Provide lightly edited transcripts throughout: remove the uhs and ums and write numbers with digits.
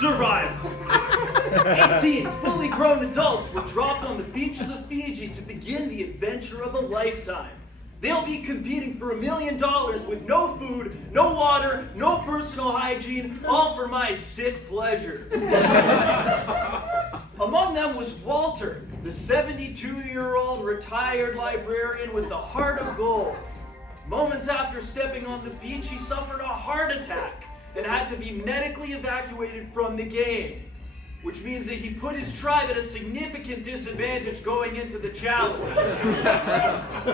Survival. 18 fully grown adults were dropped on the beaches of Fiji to begin the adventure of a lifetime. They'll be competing for $1 million with no food, no water, no personal hygiene, all for my sick pleasure. Among them was Walter, the 72-year-old retired librarian with a heart of gold. Moments after stepping on the beach, he suffered a heart attack and had to be medically evacuated from the game, which means that he put his tribe at a significant disadvantage going into the challenge.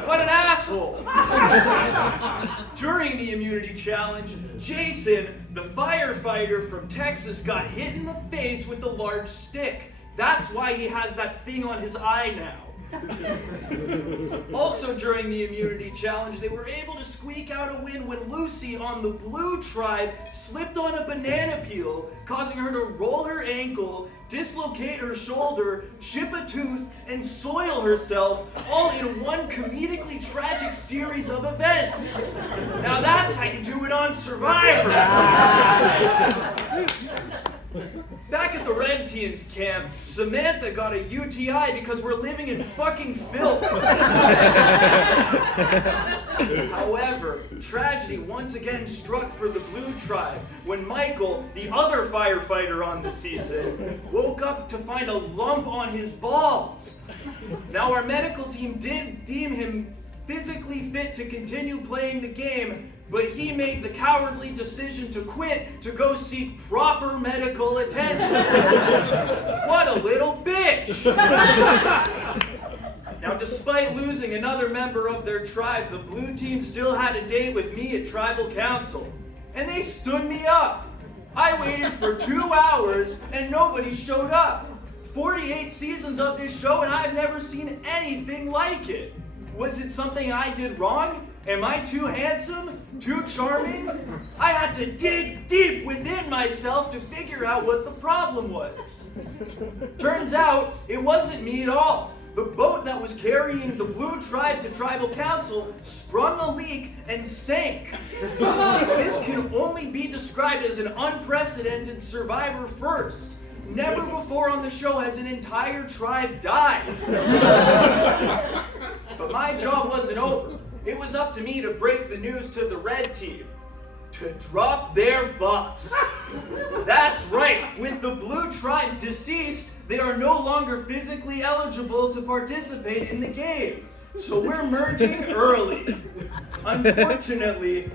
What an asshole! During the immunity challenge, Jason, the firefighter from Texas, got hit in the face with a large stick. That's why he has that thing on his eye now. Also during the immunity challenge, they were able to squeak out a win when Lucy on the blue tribe slipped on a banana peel, causing her to roll her ankle, dislocate her shoulder, chip a tooth, and soil herself, all in one comedically tragic series of events. Now that's how you do it on Survivor. Back at the Red Team's camp, Samantha got a UTI because we're living in fucking filth. However, tragedy once again struck for the Blue Tribe when Michael, the other firefighter on the season, woke up to find a lump on his balls. Now our medical team did deem him physically fit to continue playing the game, but he made the cowardly decision to quit to go seek proper medical attention. What a little bitch! Now, despite losing another member of their tribe, the blue team still had a date with me at tribal council, and they stood me up. I waited for 2 hours and nobody showed up. 48 seasons of this show and I've never seen anything like it. Was it something I did wrong? Am I too handsome? Too charming? I had to dig deep within myself to figure out what the problem was. Turns out, it wasn't me at all. The boat that was carrying the Blue Tribe to Tribal Council sprung a leak and sank. This can only be described as an unprecedented Survivor first. Never before on the show has an entire tribe died. But my job wasn't over. It was up to me to break the news to the Red Team. To drop their buffs. That's right, with the Blue Tribe deceased, they are no longer physically eligible to participate in the game. So we're merging early. Unfortunately,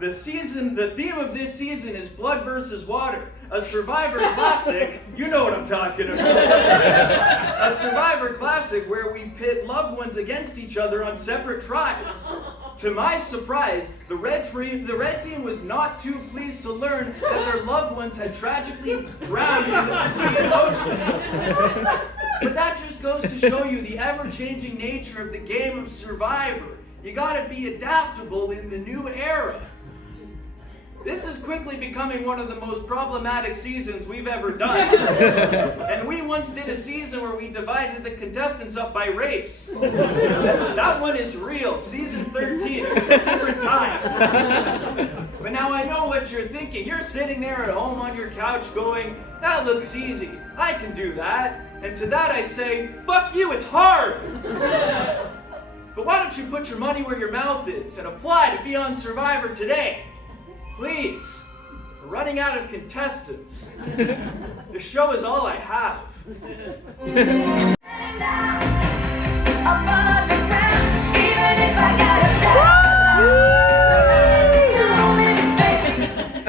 the theme of this season is blood versus water. A Survivor classic, you know what I'm talking about. A Survivor classic where we pit loved ones against each other on separate tribes. To my surprise, the Red Team was not too pleased to learn that their loved ones had tragically drowned in the Fijian oceans. But that just goes to show you the ever-changing nature of the game of Survivor. You gotta be adaptable in the new era. This is quickly becoming one of the most problematic seasons we've ever done. And we once did a season where we divided the contestants up by race. That one is real, season 13, it was a different time. But now I know what you're thinking. You're sitting there at home on your couch going, that looks easy, I can do that. And to that I say, fuck you, it's hard. But why don't you put your money where your mouth is and apply to be on Survivor today? Please, we're running out of contestants. The show is all I have.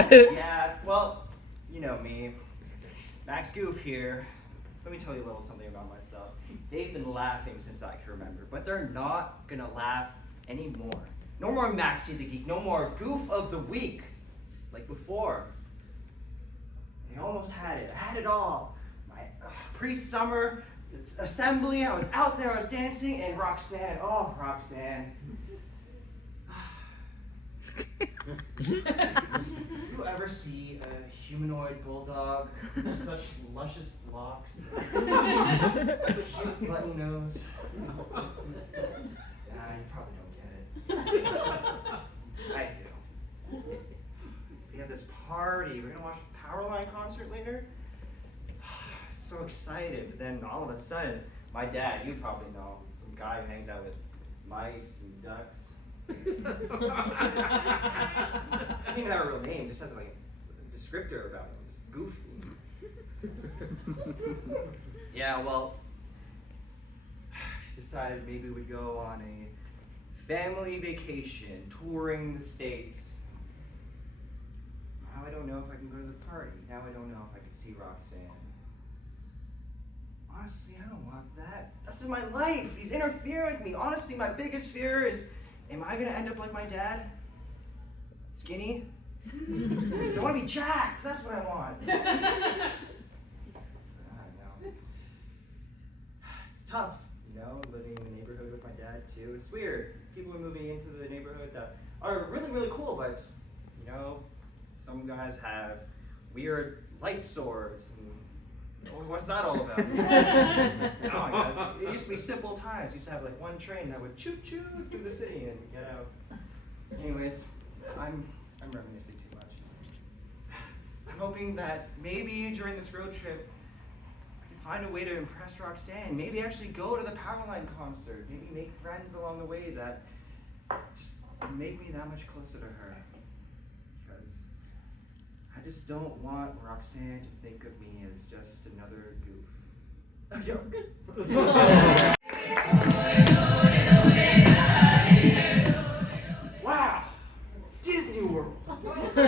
Yeah, well, you know me. Max Goof here. Let me tell you a little something about myself. They've been laughing since I can remember, but they're not gonna laugh anymore. No more Maxie the Geek, no more Goof of the Week. Like before. I almost had it. I had it all. My pre-summer assembly, I was out there, I was dancing, and Roxanne, oh, Roxanne. You ever see a humanoid bulldog with such luscious locks? Cute button nose? Nah, you probably don't get it. I do. We have this party. We're gonna watch a Powerline concert later. so excited. But then all of a sudden, my dad, you probably know, some guy who hangs out with mice and ducks. Doesn't even have a real name, just has like a descriptor about him. It's Goof. Yeah, well, decided maybe we'd go on a family vacation, touring the States. Now I don't know if I can go to the party. Now I don't know if I can see Roxanne. Honestly, I don't want that. This is my life. He's interfering with me. Honestly, my biggest fear is, am I gonna end up like my dad? Skinny? I want to be jacked. That's what I want. I know. It's tough, you know, living in the neighborhood with my dad too. It's weird. People are moving into the neighborhood that are really, really cool, but just, you know, some guys have weird light swords and what's that all about? No, guys. It used to be simple times. Used to have like one train that would choo-choo through the city and get out. Anyways, I'm reminiscing too much. I'm hoping that maybe during this road trip, I can find a way to impress Roxanne. Maybe actually go to the Powerline concert. Maybe make friends along the way that just make me that much closer to her. Because I just don't want Roxanne to think of me as just another goof. A joke. Wow, Disney World. Yeah,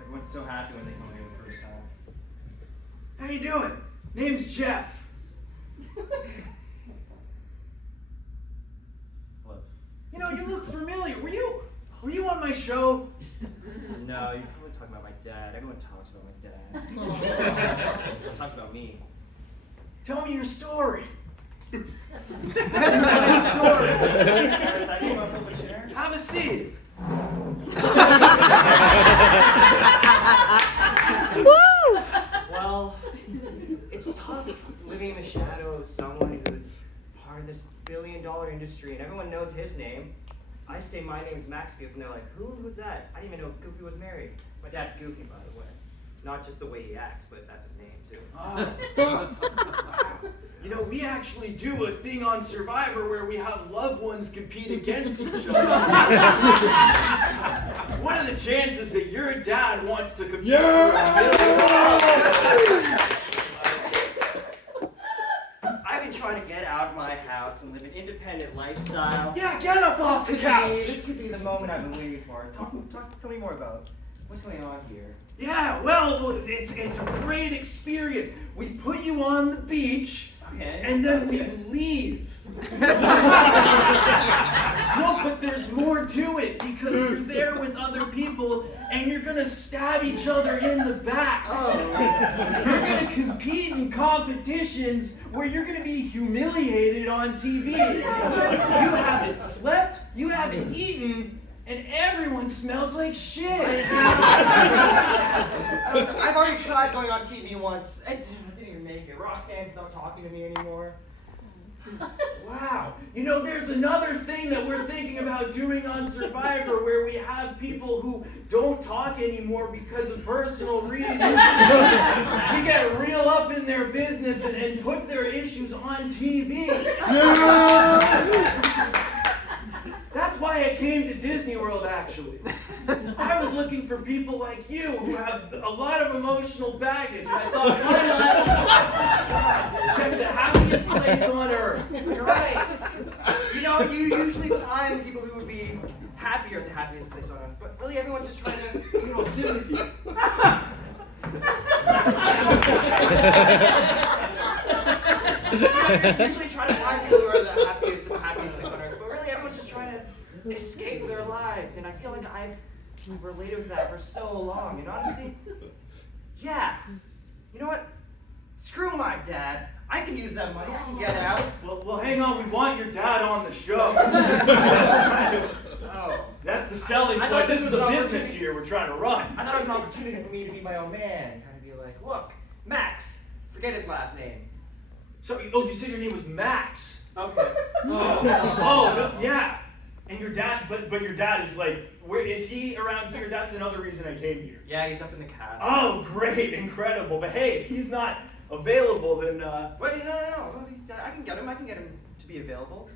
everyone's so happy when they come here the first time. How you doing? Name's Jeff. What? You know, you look familiar. Were you on my show? No, you're probably talking about my dad. Everyone talks about my dad. Talks about me. Tell me your story. Tell me your story. You want to flip a chair? Have a seat. Well, it's tough living in the shadow of someone who's part of this billion-dollar industry, and everyone knows his name. I say my name's Max Goof, and they're like, who was that? I didn't even know Goofy was married. My dad's Goofy, by the way. Not just the way he acts, but that's his name, too. Wow. You know, we actually do a thing on Survivor where we have loved ones compete against each other. What are the chances that your dad wants to compete for $1 million? I've been trying to get out of my house and live an independent lifestyle. Yeah, get up off the couch. This could be the moment I've been waiting for. Tell me more about what's going on here. Yeah, well, it's a great experience. We put you on the beach, Okay. and then we leave. No, but there's more to it because you're there with other people, and you're gonna stab each other in the back. Oh. You're gonna compete in competitions where you're gonna be humiliated on TV. You haven't slept, you haven't eaten, and everyone smells like shit. I've already tried going on TV once. I didn't even make it. Roxanne's not talking to me anymore. Wow. You know, there's another thing that we're thinking about doing on Survivor where we have people who don't talk anymore because of personal reasons. We get real up in their business and put their issues on TV. That's why I came to Disney World, actually. I was looking for people like you who have a lot of emotional baggage, and I thought, why not check the happiest place on earth? You're right. You know, you usually find people who would be happier at the happiest place on earth, but really everyone's just trying to, sit with you. Usually try to find people who are the happiest place on earth, but really everyone's just trying to escape their lives, and I feel like I've related with that for so long, and honestly, yeah, you know what? Screw my dad. I can use that money. I can get out. Well, hang on. We want your dad on the show. That's the selling point. This is a business here we're trying to run. I thought it was an opportunity for me to be my own man, kind of be like, look, Max. Forget his last name. So, you said your name was Max. Okay. No, yeah. And your dad, but your dad is like, where is he around here? That's another reason I came here. Yeah, he's up in the cast. Oh, great, incredible. But hey, if he's not available, then Wait, no. I can get him to be available.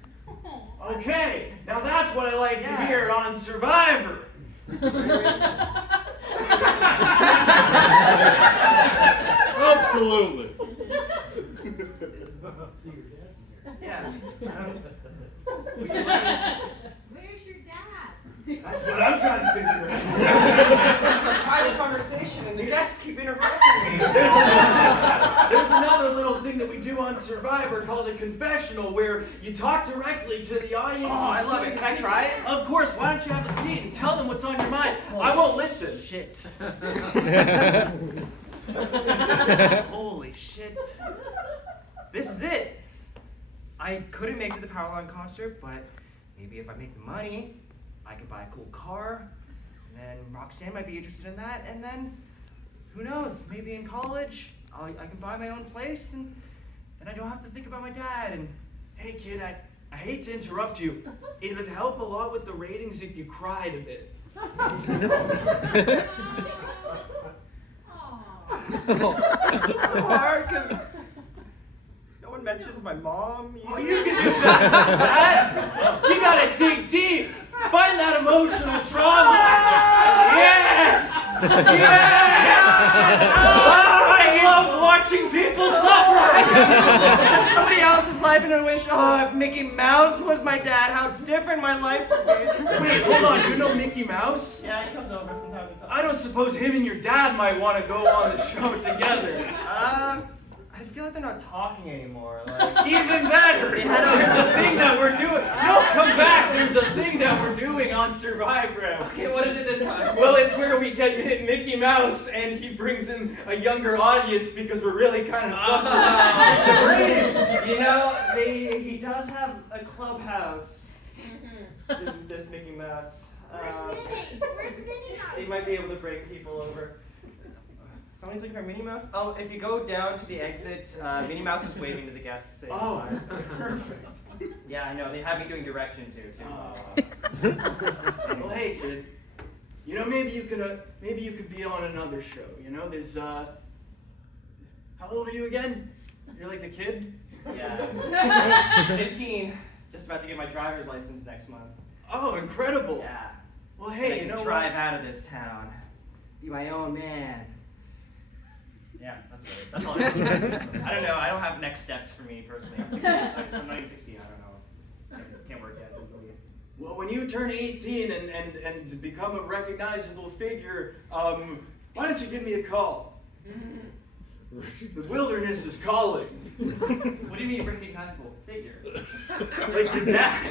okay. Now that's what I like to hear on Survivor. Absolutely. Yeah. Where's your dad? That's what I'm trying to figure out. It's a private conversation, and the guests keep interrupting me. There's another little thing that we do on Survivor called a confessional, where you talk directly to the audience. Oh, I love it. Can I try it? Of course. Why don't you have a seat and tell them what's on your mind? I won't listen. Shit. Holy shit. This is it. I couldn't make it to the Powerline concert, but maybe if I make the money, I could buy a cool car, and then Roxanne might be interested in that, and then, who knows, maybe in college, I can buy my own place, and I don't have to think about my dad, and Hey kid, I hate to interrupt you. It would help a lot with the ratings if you cried a bit. it's just so hard, because no one mentions my mom. Oh, you can do that. You gotta dig deep. Find that emotional trauma. Yes! Yes! Oh, I love watching people suffer. Somebody else's life and then wish, oh, if Mickey Mouse was my dad, how different my life would be. Wait, hold on. You know Mickey Mouse? Yeah, he comes over from time to time. I don't suppose him and your dad might want to go on the show together. I feel like they're not talking anymore. Like, Even better. There's a thing that we're doing. No, come back. There's a thing that we're doing on Survivor. okay, what is it this time? Well, it's where we get Mickey Mouse and he brings in a younger audience because we're really kind of suffering. You know, he does have a clubhouse. This Mickey Mouse. Where's Minnie? Where's Minnie Mouse? He might be able to bring people over. Somebody's looking for Minnie Mouse? Oh, if you go down to the exit, Minnie Mouse is waving to the guests. Saying Oh, hi. perfect. Yeah, I know. They have me doing direction too. Well, hey, kid. You know, maybe you could be on another show. You know, there's how old are you again? You're like a kid. Yeah. 15. Just about to get my driver's license next month. Oh, incredible. Yeah. Well, And I hey, you can know drive what? out of this town. Be my own man. Yeah, that's right. That's all I have. I don't know. I don't have next steps for me personally. I'm 1960. I don't know. Can't work yet. Well, when you turn 18 and become a recognizable figure, why don't you give me a call? The wilderness is calling. What do you mean recognizable figure? Like your dad.